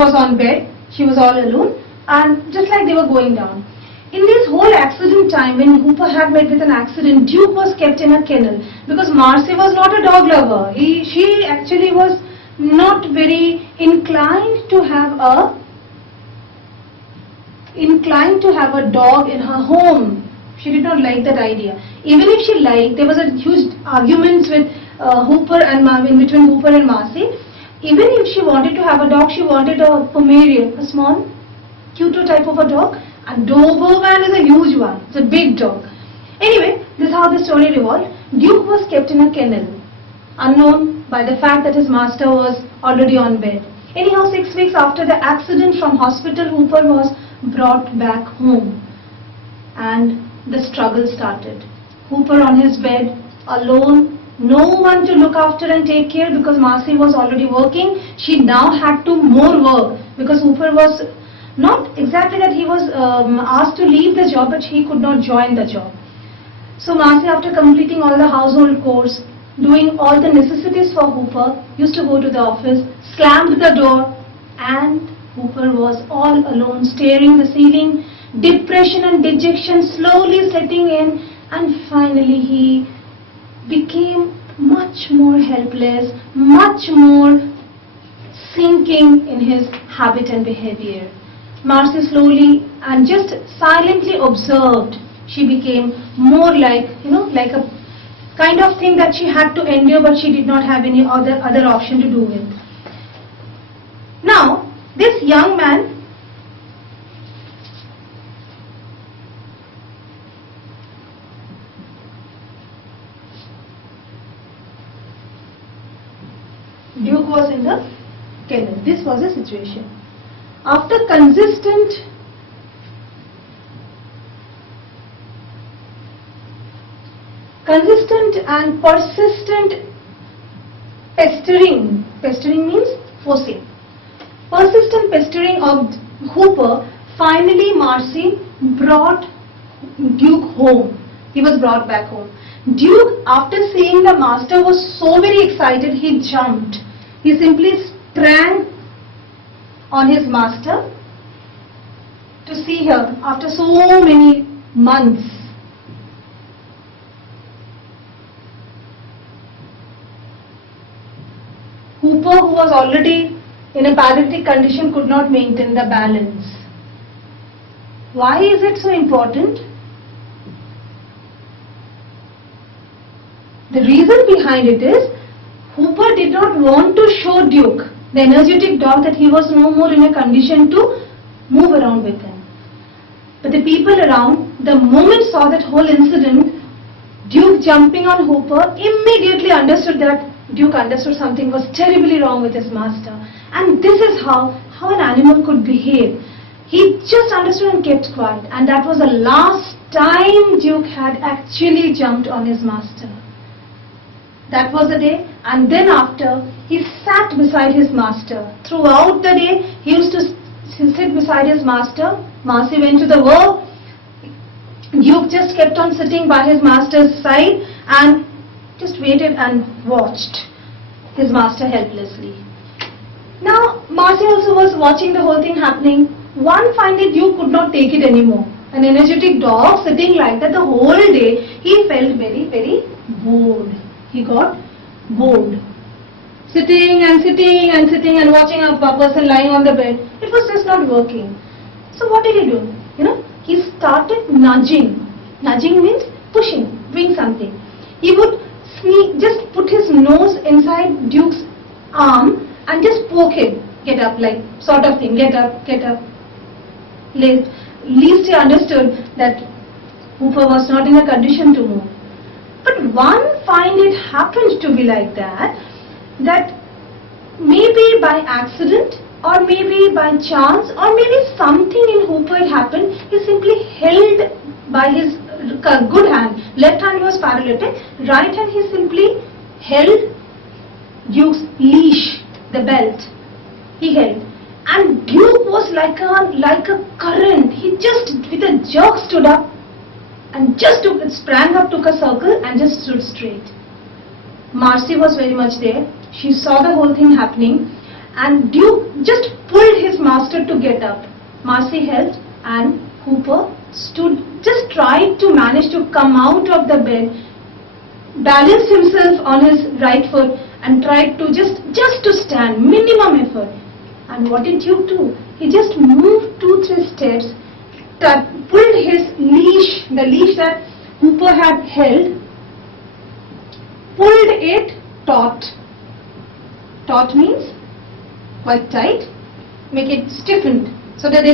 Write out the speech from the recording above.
was on bed, she was all alone, and just like they were going down. In this whole accident time, when Hooper had met with an accident, Duke was kept in a kennel because Marcy was not a dog lover. She actually was not very inclined to have a dog in her home. She did not like that idea. Even if she liked, there was a huge arguments with Hooper and in between Hooper and Marcy. Even if she wanted to have a dog, she wanted a Pomeranian, a small, cute type of a dog. And Doberman is a huge one. It's a big dog. Anyway, this is how the story revolved. Duke was kept in a kennel, unknown by the fact that his master was already on bed. Anyhow, 6 weeks after the accident from hospital, Hooper was brought back home. And the struggle started. Hooper on his bed, alone, no one to look after and take care because Marcy was already working. She now had to more work because Hooper was not exactly that he was asked to leave the job, but he could not join the job. So Marcy, after completing all the household chores, doing all the necessities for Hooper, used to go to the office, slammed the door, and Hooper was all alone, staring the ceiling, depression and dejection slowly setting in, and finally he became much more helpless, much more sinking in his habit and behavior. Marcy slowly and just silently observed. She became more like, like a kind of thing that she had to endure, but she did not have any other option to do with. Now, this young man, Duke was in the kennel. This was the situation. After consistent and persistent pestering means forcing. Persistent pestering of Hooper, finally Marcy brought Duke home. He was brought back home. Duke, after seeing the master, was so very excited, he jumped. He simply sprang on his master to see her after so many months. Hooper, who was already in a paralytic condition, could not maintain the balance. Why is it so important? The reason behind it is Hooper did not want to show Duke, the energetic dog, that he was no more in a condition to move around with him. But the people around, the moment saw that whole incident, Duke jumping on Hooper, immediately understood that Duke understood something was terribly wrong with his master. And this is how an animal could behave. He just understood and kept quiet. And that was the last time Duke had actually jumped on his master. That was the day, and then after, he sat beside his master. Throughout the day, he used to sit beside his master. Marcy went to the work. Duke just kept on sitting by his master's side and just waited and watched his master helplessly. Now, Marcy also was watching the whole thing happening. One fine day, Duke could not take it anymore. An energetic dog sitting like that the whole day, he felt very, very bored. He got bored. Sitting and watching a person lying on the bed. It was just not working. So what did he do? He started nudging. Nudging means pushing, doing something. He would just put his nose inside Duke's arm and just poke him. Get up, like sort of thing. Get up, get up. Least he understood that Hooper was not in a condition to move. But one fine it happened to be like that maybe by accident or maybe by chance or maybe something in Hooper happened, he simply held by his good hand. Left hand was paralytic, right hand he simply held Duke's leash, the belt. He held. And Duke was like a current. He just with a jerk stood up and just sprang up, took a circle and just stood straight. Marcy was very much there. She saw the whole thing happening and Duke just pulled his master to get up. Marcy helped and Hooper just tried to manage to come out of the bed, balanced himself on his right foot and tried to just to stand, minimum effort. And what did Duke do? He just moved 2-3 steps, pulled his leash, the leash that Hooper had held, pulled it taut. Taut means quite tight, make it stiffened so that there